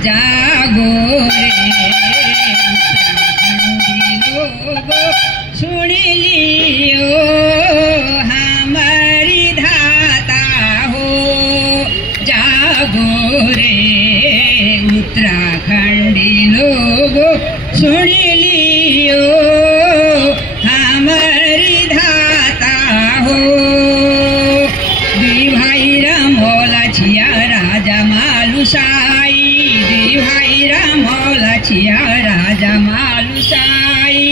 जागो रे लोगो सुन लियो हमारी धाता हो। जागो रे उत्तराखंडी लोगो सुन लियो हमारी धाता हो। दी भाई रामौला छिया राजा मालुसाई, दी भाई रामौला छिया राजा मालुसाई।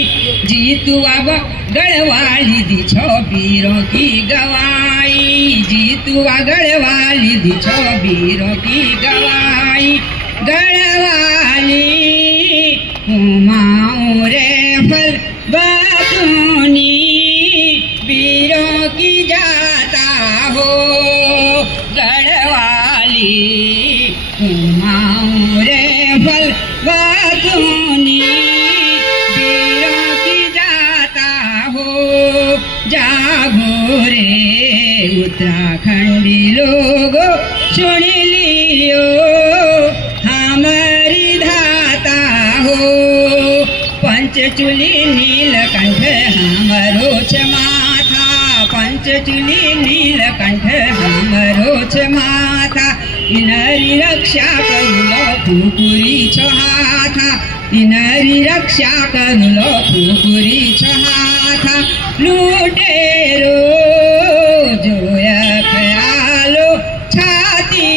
जीतू अब गढ़वाली दी छो वीरों की गवाई, जीतू गढ़वाली दी छो वीरों की गवाई। गढ़वाली उमाऊं रे फल बातूनी वीरों की जाता हो। गढ़वाली उमाऊं रे फल बातूनी वीरों की जाता हो। जागो रे उत्तराखंडी लोगो सुन लियो हमारी धाता हो। पंचचूली नीलकंठ हमरो माथा, पंचचूली नीलकंठ हमरो माथा। इनरी रक्षा करुलो फुकुरी छहाथा, इनरी रक्षा करुलो फुकुरी छहाथा। लुटेरो जोयक आलो छाती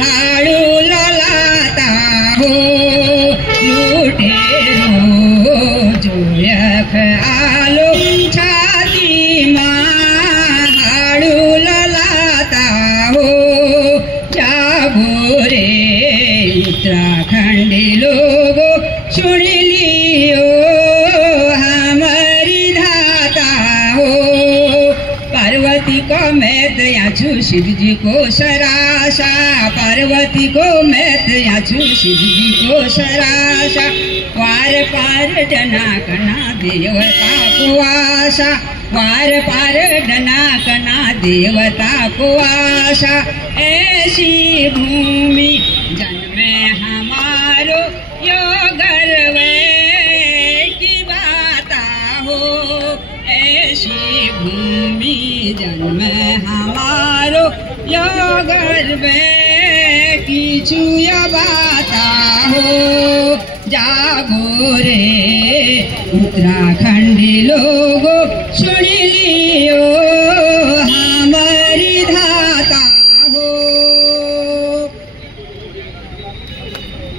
हाड़ू ललाता हो। लुटेरो जोयक आलो छाती हाड़ू ललाता हो। जागो रे उत्तराखंडी लोगो सुन लियो हमारी धाता हो। पार्वती को मैं दयाचू शिव जी को सराशा, पार्वती को मैं दयाचू शिव जी को सराशा। वार पार डना कना देवता को आशा, वार पार डना कना देवता को आशा। ऐसी भूमि जन्मे हमारो यो गर्व की बात हो। ऐसी भूमि जन्मे हमारो यो गर्व की छुया बात हो। जागो रे उत्तराखंडी लोगो